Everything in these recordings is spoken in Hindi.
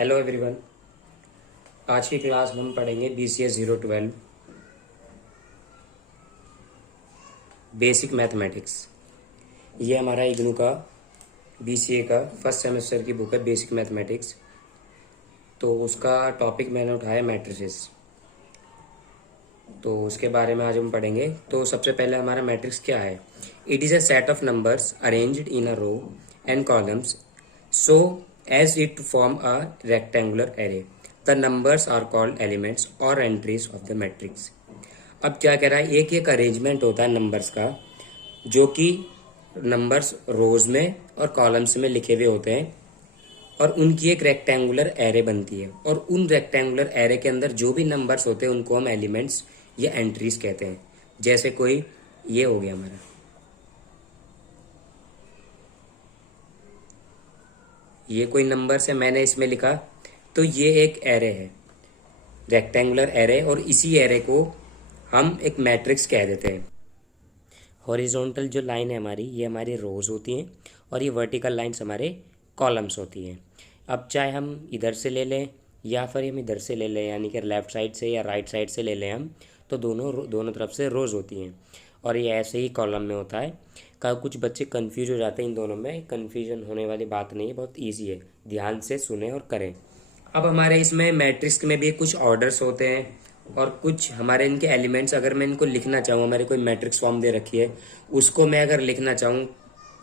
Hello everyone. आज की क्लास में हम पढ़ेंगे BCS 012 बेसिक मैथमेटिक्स। ये हमारा इग्नू का BCA का फर्स्ट सेमेस्टर की बुक है बेसिक मैथमेटिक्स। तो उसका टॉपिक मैंने उठाया मैट्रिसेस। तो उसके बारे में आज हम पढ़ेंगे। तो सबसे पहले हमारा मैट्रिक्स क्या है। It is a set of numbers arranged in a row and columns so as it form a rectangular array. The numbers are called elements और एंट्रीज ऑफ द मैट्रिक्स। अब क्या कह रहा है, एक एक अरेंजमेंट होता है नंबर्स का, जो कि नंबर्स रोज में और कॉलम्स में लिखे हुए होते हैं और उनकी एक रेक्टेंगुलर एरे बनती है। और उन रेक्टेंगुलर एरे के अंदर जो भी नंबर्स होते हैं उनको हम एलिमेंट्स या एंट्रीज कहते हैं। जैसे कोई ये हो गया हमारा, ये कोई नंबर्स है, मैंने इसमें लिखा, तो ये एक एरे है, रेक्टेंगुलर एरे, और इसी एरे को हम एक मैट्रिक्स कह देते हैं। हॉरिजॉन्टल जो लाइन है हमारी, ये हमारी रोज होती हैं और ये वर्टिकल लाइंस हमारे कॉलम्स होती हैं। अब चाहे हम इधर से ले लें या फिर हम इधर से ले लें, यानी कि लेफ़्ट साइड से या राइट साइड से ले लें हम, तो दोनों तरफ से रोज होती हैं और ये ऐसे ही कॉलम में होता है। कुछ बच्चे कंफ्यूज हो जाते हैं इन दोनों में। कन्फ्यूजन होने वाली बात नहीं है, बहुत ईजी है, ध्यान से सुने और करें। अब हमारे इसमें मैट्रिक्स में भी कुछ ऑर्डर्स होते हैं और कुछ हमारे इनके एलिमेंट्स, अगर मैं इनको लिखना चाहूँ, हमारे कोई मैट्रिक्स फॉर्म दे रखी है, उसको मैं अगर लिखना चाहूँ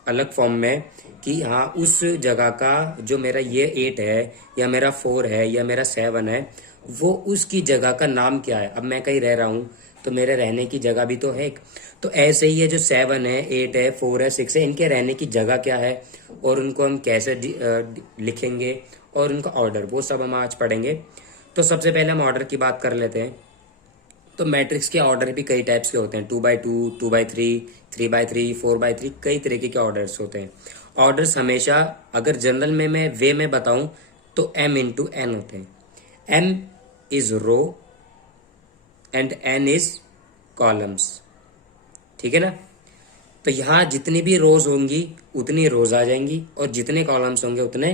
अलग फॉर्म में कि हाँ उस जगह का जो मेरा ये 8 है या मेरा 4 है या मेरा 7 है, वो उसकी जगह का नाम क्या है। अब मैं कहीं रह रहा हूँ तो मेरे रहने की जगह भी तो है एक। तो ऐसे ही है, जो 7 है, 8 है, 4 है, 6 है, इनके रहने की जगह क्या है और उनको हम कैसे लिखेंगे और उनका ऑर्डर, वो सब हम आज पढ़ेंगे। तो सबसे पहले हम ऑर्डर की बात कर लेते हैं। तो मैट्रिक्स के ऑर्डर भी कई टाइप्स के होते हैं, 2x2, 2x3, 3x3, 4x3, कई तरीके के ऑर्डर्स होते हैं। ऑर्डर्स हमेशा, अगर जनरल में मैं वे में बताऊं तो m×n होते हैं। m is row and n is columns, ठीक है ना। तो यहाँ जितनी भी रोज होंगी उतनी रोज आ जाएंगी और जितने कॉलम्स होंगे उतने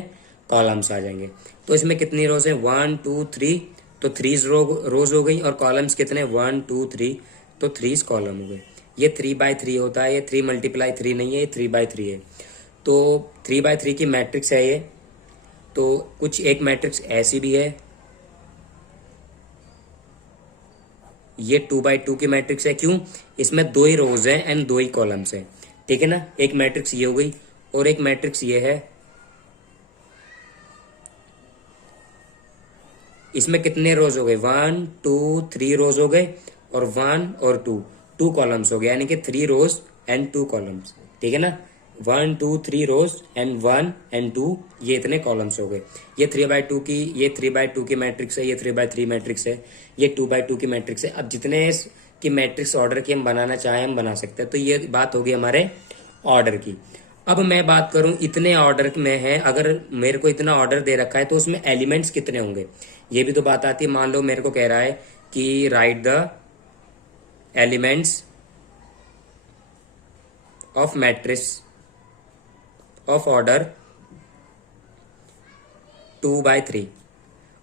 कॉलम्स आ जाएंगे। तो इसमें कितनी रोज है, 1 2 3, तो 3 रोज हो गई। और कॉलम्स कितने, 1 2 3, तो 3 कॉलम हो गए। ये 3x3 होता है, ये 3×3 नहीं है, ये 3x3 है। तो 3x3 की मैट्रिक्स है ये। तो कुछ एक मैट्रिक्स ऐसी भी है, ये 2x2 की मैट्रिक्स है। क्यों, इसमें 2 ही रोज हैं एंड 2 ही कॉलम्स हैं, ठीक है ना। एक मैट्रिक्स ये हो गई और एक मैट्रिक्स ये है। इसमें कितने रोज हो गए, 1 2 3 रोज हो गए और 1 और 2 कॉलम्स हो गए, यानी कि 3 रोज एंड 2 कॉलम्स, ठीक है ना। 1 2 3 रोज एंड 1 एंड 2, ये इतने कॉलम्स हो गए। ये 3x2 की, ये 3x2 की मैट्रिक्स है, ये 3x3 मैट्रिक्स है, ये 2x2 की मैट्रिक्स है। अब जितने की मैट्रिक्स ऑर्डर की हम बनाना चाहें हम बना सकते हैं। तो ये बात होगी हमारे ऑर्डर की। अब मैं बात करूं इतने ऑर्डर में है, अगर मेरे को इतना ऑर्डर दे रखा है तो उसमें एलिमेंट्स कितने होंगे, ये भी तो बात आती है। मान लो मेरे को कह रहा है कि right the elements of matrix of order 2x3।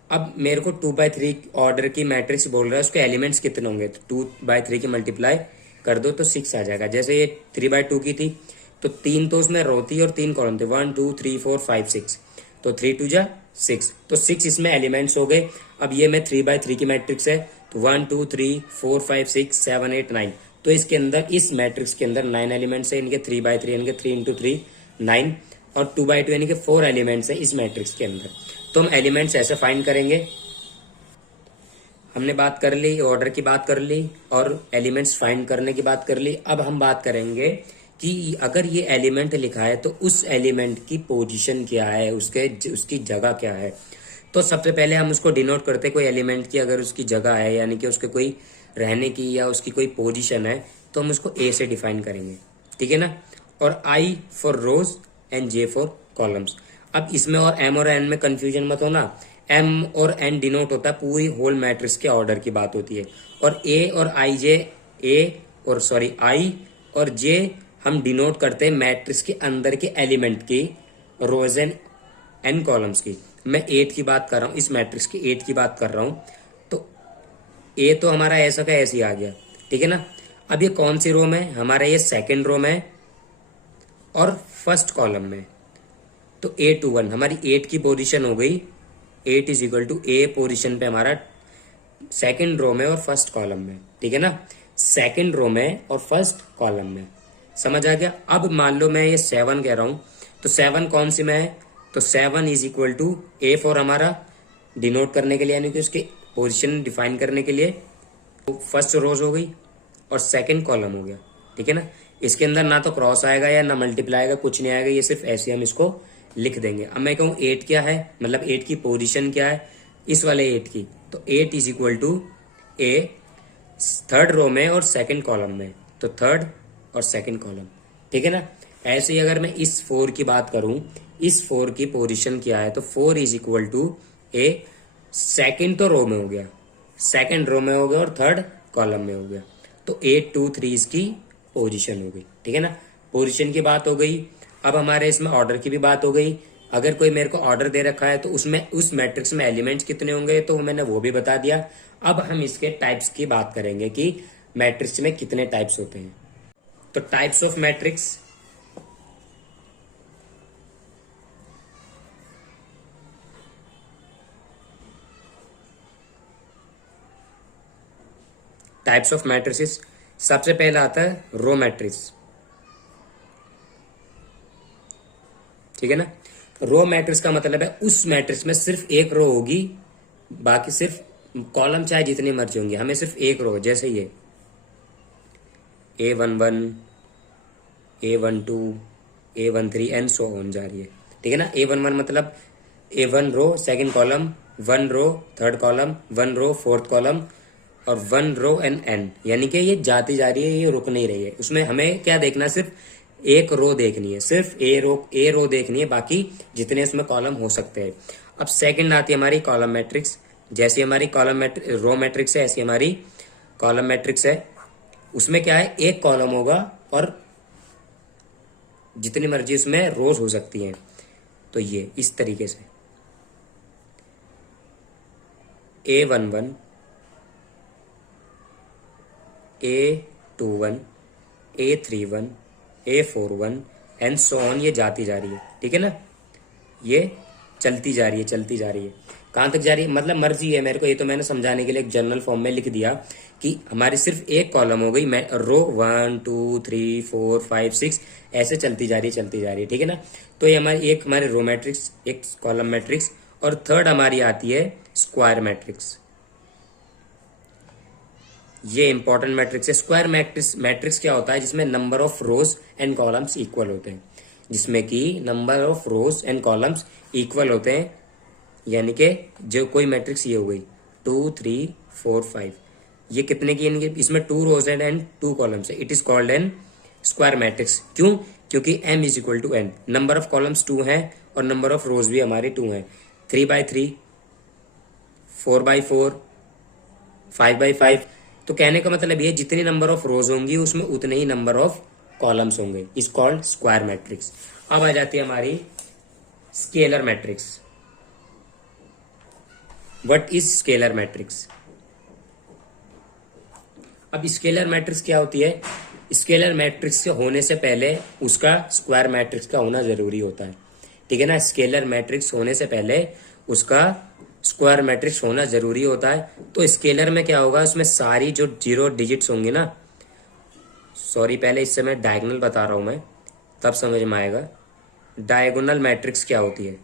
अब मेरे को 2x3 ऑर्डर की मैट्रिक्स बोल रहा है, उसके एलिमेंट्स कितने होंगे, तो 2x3 की मल्टीप्लाई कर दो तो 6 आ जाएगा। जैसे ये 3x2 की थी तो 3 तो उसमें रो थी और 3 कॉलम थे, 1 2 3 4 5 6, तो 3 2 जा 6, तो 6 इसमें एलिमेंट्स हो गए। अब ये मैं 3x3 की मैट्रिक्स है, तो 1 2 3 4 5 6 7 8 9, तो इसके अंदर, इस मैट्रिक्स के अंदर 9 एलिमेंट्स है, इनके 3x3 यानी कि 3 × 3 9, और 2x2 यानी कि 4 एलिमेंट्स है इस मैट्रिक्स के अंदर। तो हम एलिमेंट्स ऐसे फाइंड करेंगे। हमने बात कर ली, ऑर्डर की बात कर ली और एलिमेंट्स फाइंड करने की बात कर ली। अब हम बात करेंगे कि अगर ये एलिमेंट लिखा है तो उस एलिमेंट की पोजीशन क्या है, उसकी जगह क्या है। तो सबसे पहले हम उसको डिनोट करते हैं, कोई एलिमेंट की अगर उसकी जगह है, यानी कि उसके कोई रहने की या उसकी कोई पोजीशन है, तो हम उसको ए से डिफाइन करेंगे, ठीक है ना। और I for rows and J for columns. अब इसमें और एन में कंफ्यूजन मत होना। एम और एन डिनोट होता है पूरी होल मैट्रिक्स के ऑर्डर की बात होती है, और ए और आई जे, आई और जे हम डिनोट करते हैं मैट्रिक्स के अंदर के एलिमेंट की, रोज एंड एन कॉलम्स की। मैं 8 की बात कर रहा हूँ, इस मैट्रिक्स की 8 की बात कर रहा हूँ, तो ए तो हमारा ऐसा का ऐसे ही आ गया, ठीक है ना। अब ये कौन सी रो में, हमारा ये सेकेंड रो में और फर्स्ट कॉलम में। तो 8 to 1 हमारी 8 की पोजीशन हो गई, 8 is equal to A position पे हमारा सेकेंड रो में और फर्स्ट कॉलम में, ठीक है ना। सेकेंड रो में और फर्स्ट कॉलम में, समझ आ गया। अब मान लो मैं ये 7 कह रहा हूं, तो 7 कौन सी में है, तो 7 is equal to A for हमारा डिनोट करने के लिए, यानी कि उसके पोजीशन डिफाइन करने के लिए, तो फर्स्ट रोज हो गई और सेकंड कॉलम हो गया, ठीक है ना। इसके अंदर ना तो क्रॉस आएगा या ना मल्टीप्लाई आएगा, कुछ नहीं आएगा, ये सिर्फ ऐसे हम इसको लिख देंगे। अब मैं कहूँ 8 क्या है, मतलब 8 की पोजीशन क्या है इस वाले 8 की, तो 8 is equal to A third row में और सेकंड कॉलम में, तो थर्ड और सेकंड कॉलम, ठीक है ना। ऐसे ही अगर मैं इस 4 की बात करूं, इस 4 की पोजीशन क्या है, तो 4 is equal to A second तो रो में हो गया, सेकंड रो में हो गया और थर्ड कॉलम में हो गया, तो 8 2 3 इसकी पोजीशन हो गई, ठीक है ना। पोजीशन की बात हो गई। अब हमारे इसमें ऑर्डर की भी बात हो गई। अगर कोई मेरे को ऑर्डर दे रखा है तो उसमें उस मैट्रिक्स में एलिमेंट्स कितने होंगे, तो मैंने वो भी बता दिया। अब हम इसके टाइप्स की बात करेंगे कि मैट्रिक्स में कितने टाइप्स होते हैं। तो types of matrix, types of matrices, सबसे पहला आता है रो मैट्रिक्स, ठीक है ना। रो मैट्रिक्स का मतलब है उस मैट्रिक्स में सिर्फ एक रो होगी, बाकी सिर्फ कॉलम चाहे जितनी मर्जी होंगी, हमें सिर्फ एक रो, जैसे ये A11 A12 A13 and so on जा रही है, ठीक है ना। A11 मतलब A1 row second column, 1 row third column, 1 row fourth column और 1 रो एंड एन, यानी कि ये जाती जा रही है, ये रुक नहीं रही है। उसमें हमें क्या देखना, सिर्फ एक रो देखनी है, सिर्फ ए रो देखनी है, बाकी जितने इसमें कॉलम हो सकते हैं। अब सेकंड आती है हमारी कॉलम मैट्रिक्स। जैसी हमारी रो मैट्रिक्स है ऐसी हमारी कॉलम मैट्रिक्स है। उसमें क्या है, एक कॉलम होगा और जितनी मर्जी उसमें रोज हो सकती हैं। तो ये इस तरीके से A11 A21 A31 A41 and so on, ये जाती जा रही है, ठीक है ना। ये चलती जा रही है, चलती जा रही है। कहां तक जा रही है, मतलब मर्जी है मेरे को, ये तो मैंने समझाने के लिए एक जनरल फॉर्म में लिख दिया कि हमारी सिर्फ एक कॉलम हो गई, मैं रो 1 2 3 4 5 6 ऐसे चलती जा रही है, चलती जा रही है, ठीक है ना। तो ये हमारी एक हमारी रो मैट्रिक्स, एक कॉलम मैट्रिक्स। और थर्ड हमारी आती है स्क्वायर मैट्रिक्स। ये इंपॉर्टेंट मैट्रिक्स है। स्क्वायर मैट्रिक्स, मैट्रिक्स क्या होता है, जिसमें number of rose and columns equal होते हैं, जिसमें कि number of rose and columns equal होते हैं, यानी कि जो कोई मैट्रिक्स ये हो गई 2 3 4 5, ये कितने की, यानी कि इसमें 2 रोज एंड 2 कॉलम्स है, it is called an square matrix. क्यों, क्योंकि m is equal to n, number of columns 2 है और नंबर ऑफ रोज भी हमारे 2 है। 3/3 4/4 5/5, तो कहने का मतलब ये जितनी नंबर ऑफ रोज होंगी उसमें उतने ही नंबर ऑफ कॉलम्स होंगे, इज कॉल्ड स्क्वायर मैट्रिक्स। अब आ जाती है हमारी scalar matrix. What is scalar matrix. अब स्केलर मैट्रिक्स क्या होती है, स्केलर मैट्रिक्स के होने से पहले उसका स्क्वायर मैट्रिक्स का होना जरूरी होता है, ठीक है ना। स्केलर मैट्रिक्स होने से पहले उसका स्क्वायर मैट्रिक्स होना जरूरी होता है। तो स्केलर में क्या होगा, उसमें सारी जो 0 डिजिट्स होंगी ना, सॉरी पहले इससे मैं डायगोनल बता रहा हूं मैं, तब समझ में आएगा। डायगोनल मैट्रिक्स क्या होती है,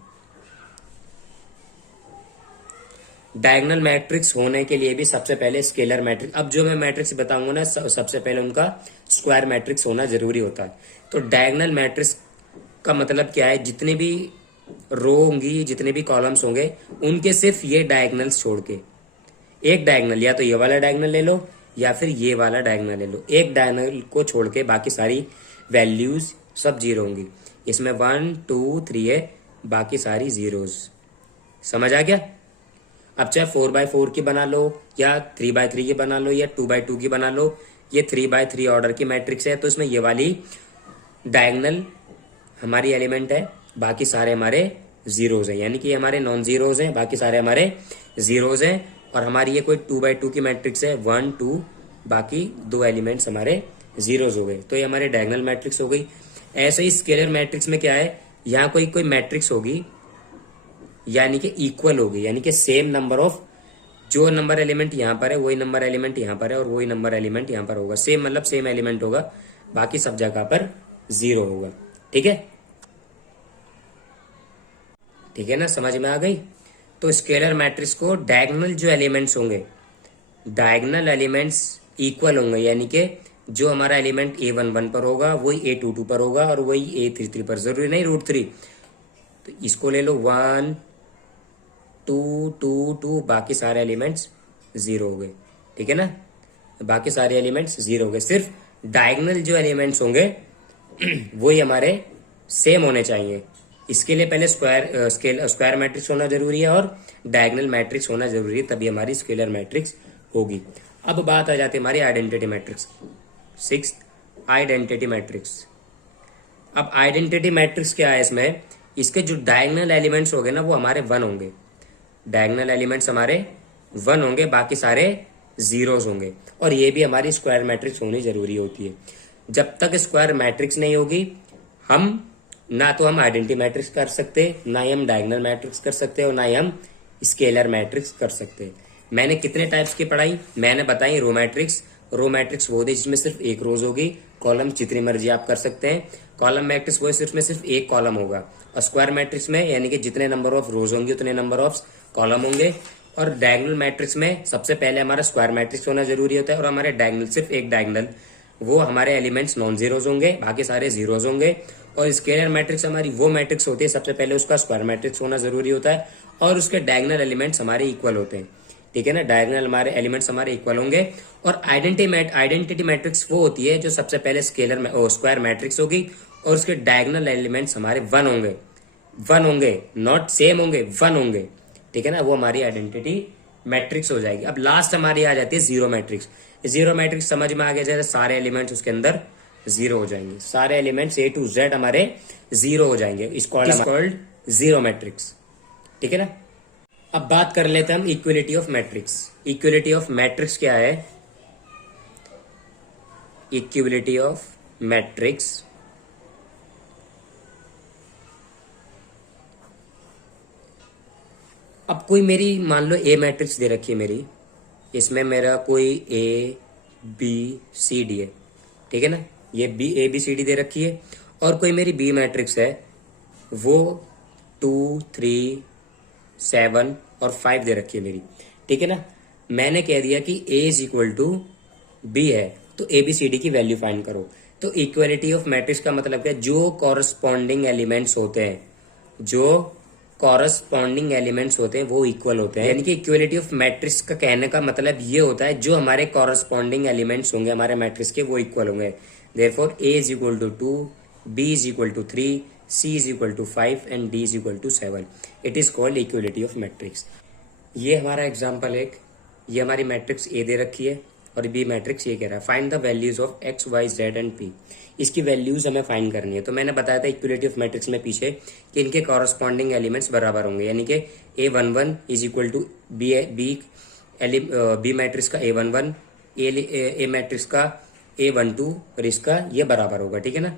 डायगोनल मैट्रिक्स होने के लिए भी सबसे पहले स्केलर मैट्रिक्स, अब जो मैं मैट्रिक्स बताऊंगा ना सबसे पहले उनका स्क्वायर मैट्रिक्स होना जरूरी होता है। तो डायगोनल मैट्रिक्स का मतलब क्या है, जितने भी रो होंगी, जितने भी कॉलम्स होंगे, उनके सिर्फ ये डायगोनल्स छोड़ के एक डायगोनल, या तो ये वाला डायगोनल ले लो या फिर ये वाला डायगोनल ले लो, एक डायगोनल को छोड़ के बाकी सारी वैल्यूज सब 0 होंगी। इसमें 1 2 3 है, बाकी सारी जीरोज। समझ आ गया। अब चाहे 4/4 की बना लो या 3/3 की बना लो या 2/2 की बना लो, ये 3/3 ऑर्डर की मैट्रिक्स है, तो इसमें ये वाली डायगोनल हमारी एलिमेंट है, बाकी सारे हमारे जीरोज हैं, यानी कि हमारे नॉन जीरोज हैं, बाकी सारे हमारे जीरोज हैं। और हमारी ये कोई 2x2 की मैट्रिक्स है, 1 2, बाकी 2 एलिमेंट्स हमारे जीरोज हो गए, तो ये हमारे डायगोनल मैट्रिक्स हो गई। ऐसे ही स्केलर मैट्रिक्स में क्या है, यहाँ कोई कोई मैट्रिक्स होगी यानी कि इक्वल होगी, यानी कि सेम नंबर ऑफ, जो नंबर एलिमेंट यहाँ पर है वही नंबर एलिमेंट यहाँ पर है और वही नंबर एलिमेंट यहाँ पर होगा, सेम मतलब सेम एलिमेंट होगा, बाकी सब जगह पर जीरो होगा। ठीक है, ठीक है ना, समझ में आ गई। तो स्केलर मैट्रिक्स को डायगोनल जो एलिमेंट्स होंगे, डायगोनल एलिमेंट्स इक्वल होंगे, यानी कि जो हमारा एलिमेंट A11 पर होगा वही A22 पर होगा और वही A33 पर, जरूरी नहीं √3। तो इसको ले लो 1 2 2 2, बाकी सारे एलिमेंट्स जीरो हो गए। ठीक है ना, बाकी सारे एलिमेंट्स जीरो हो गए, सिर्फ डायगोनल जो एलिमेंट्स होंगे वही हमारे सेम होने चाहिए। इसके लिए पहले स्क्वायर मैट्रिक्स होना जरूरी है और डायगोनल मैट्रिक्स होना जरूरी है, तभी हमारी स्केलर मैट्रिक्स होगी। अब बात आ जाती है हमारी identity matrix, 6th identity matrix. अब आइडेंटिटी मैट्रिक्स क्या है, इसमें इसके जो डायगोनल एलिमेंट्स होंगे ना वो हमारे 1 होंगे, डायगोनल एलिमेंट्स हमारे 1 होंगे, बाकी सारे जीरोस होंगे। और ये भी हमारी स्क्वायर मैट्रिक्स होनी जरूरी होती है। जब तक स्क्वायर मैट्रिक्स नहीं होगी, हम ना तो हम आइडेंटिटी मैट्रिक्स कर सकते, ना ही हम डायगोनल मैट्रिक्स कर सकते और ना ही हम स्केलर मैट्रिक्स कर सकते। मैंने कितने टाइप्स की पढ़ाई, मैंने बताई रो मैट्रिक्स। रो मैट्रिक्स वो होती है जिसमें सिर्फ एक रोज होगी, कॉलम जितनी मर्जी आप कर सकते हैं। कॉलम मैट्रिक्स वो सिर्फ में सिर्फ एक कॉलम होगा। और स्क्वायर मैट्रिक्स में यानी कि जितने नंबर ऑफ रोज होंगे उतने नंबर ऑफ कॉलम होंगे। और डायगोनल मैट्रिक्स में सबसे पहले हमारा स्क्वायर मैट्रिक्स होना जरूरी होता है, और हमारे डायगोनल सिर्फ एक डायगोनल, वो हमारे एलिमेंट्स नॉन जीरोज होंगे, बाकी सारे जीरोज होंगे। और स्केलर मैट्रिक्स हमारी वो मैट्रिक्स होती है, सबसे पहले उसका स्क्वायर मैट्रिक्स होना जरूरी होता है और उसके डायगोनल एलिमेंट्स हमारे इक्वल होते हैं। ठीक है ना, डायगोनल हमारे एलिमेंट्स हमारे इक्वल होंगे। और आइडेंटिटी मैट्रिक्स वो होती है जो सबसे पहले स्क्वायर मैट्रिक्स होगी और उसके डायगोनल एलिमेंट्स हमारे 1 होंगे, नॉट सेम होंगे, 1 होंगे। ठीक है ना, वो हमारी आइडेंटिटी मैट्रिक्स हो जाएगी। अब लास्ट हमारी आ जाती है जीरो मैट्रिक्स। जीरो मैट्रिक्स समझ में आ गया, जैसे सारे एलिमेंट्स उसके अंदर जीरो हो जाएंगे, सारे एलिमेंट्स A to Z हमारे जीरो हो जाएंगे, इसको कॉल्ड जीरो मैट्रिक्स। ठीक है ना, अब बात कर लेते हैं हम equality of matrix. Equality of matrix क्या है, इक्वलिटी ऑफ मैट्रिक्स अब कोई मेरी मान लो ए मैट्रिक्स दे रखी है मेरी, इसमें मेरा कोई ABCD है। ठीक है ना, ये ABCD दे रखी है। और कोई मेरी बी मैट्रिक्स है, वो 2 3 7 और 5 दे रखी है मेरी। ठीक है ना, मैंने कह दिया कि A is equal to B है, तो ABCD की वैल्यू फाइंड करो। तो इक्वलिटी ऑफ मैट्रिक्स का मतलब क्या है, जो कॉरस्पॉन्डिंग एलिमेंट्स होते हैं, जो कॉरस्पॉन्डिंग एलिमेंट्स होते हैं वो इक्वल होते हैं। यानी कि इक्वलिटी ऑफ मैट्रिक्स का कहने का मतलब ये होता है, जो हमारे कॉरस्पॉन्डिंग एलिमेंट्स होंगे हमारे मैट्रिक्स के वो इक्वल होंगे। Therefore A is equal to 2, B is equal to 3, C is equal to 5 and D is equal to 7। It is called equality of matrix. ये हमारा एग्जाम्पल एक, ये हमारी मैट्रिक्स A दे रखी है और बी मैट्रिक्स ये कह रहा है find the values of X, Y, Z and P। इसकी वैल्यूज हमें फाइंड करनी है। तो मैंने बताया था इक्वलिटी ऑफ मैट्रिक्स में पीछे कि इनके कॉरस्पॉन्डिंग एलिमेंट्स बराबर होंगे, यानी कि A11 is equal to B matrix का A11, ए मैट्रिक्स का A12 और इसका ये बराबर होगा। ठीक है ना,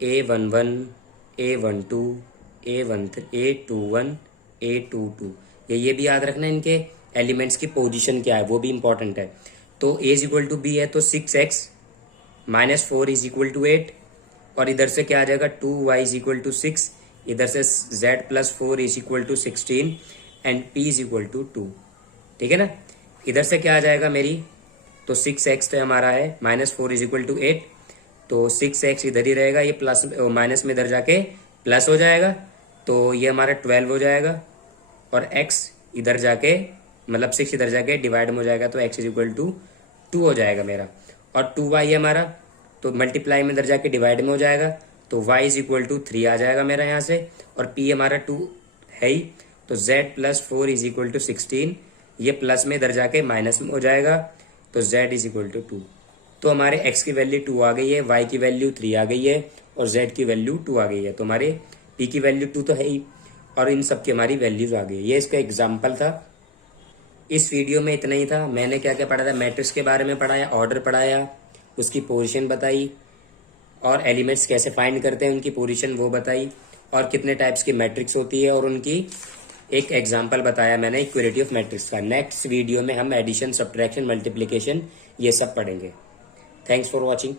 A11 A12 A21 A22, ये भी याद रखना, इनके एलिमेंट्स की पोजीशन क्या है वो भी इंपॉर्टेंट है। तो A is equal to B है तो 6x minus 4 is equal to 8, और इधर से क्या आ जाएगा 2y इज इक्वल टू 6, इधर से z plus 4 is equal to 16 and p is equal to 2। ठीक है ना, इधर से क्या आ जाएगा मेरी, तो 6x तो हमारा है, माइनस 4 इज इक्वल टू 8, तो 6x इधर ही रहेगा, ये प्लस माइनस में इधर जाके प्लस हो जाएगा, तो ये हमारा 12 हो जाएगा, और x इधर जाके मतलब 6 इधर जाके डिवाइड में हो जाएगा, तो x इज इक्वल टू 2 हो जाएगा मेरा। और 2y है हमारा, तो मल्टीप्लाई में इधर जाके डिवाइड में हो जाएगा, तो y इज इक्वल टू 3 आ जाएगा मेरा यहाँ से, और p हमारा 2 है ही, तो z plus 4 is equal to 16, ये प्लस में इधर जाके माइनस में हो जाएगा, तो z इज इक्वल टू 2। तो हमारे x की वैल्यू 2 आ गई है, y की वैल्यू 3 आ गई है और z की वैल्यू 2 आ गई है, तो हमारे p की वैल्यू 2 तो है ही। और इन सब की हमारी वैल्यूज आ गई। ये इसका एग्जाम्पल था। इस वीडियो में इतना ही था। मैंने क्या क्या पढ़ा था, मैट्रिक्स के बारे में पढ़ाया, ऑर्डर पढ़ाया, उसकी पोजीशन बताई, और एलिमेंट्स कैसे फाइंड करते हैं उनकी पोजीशन वो बताई, और कितने टाइप्स की मैट्रिक्स होती है और उनकी एक एग्जाम्पल बताया मैंने इक्वलिटी ऑफ मैट्रिक्स का। नेक्स्ट वीडियो में हम एडिशन, सब्ट्रैक्शन, मल्टीप्लिकेशन ये सब पढ़ेंगे। Thanks for watching.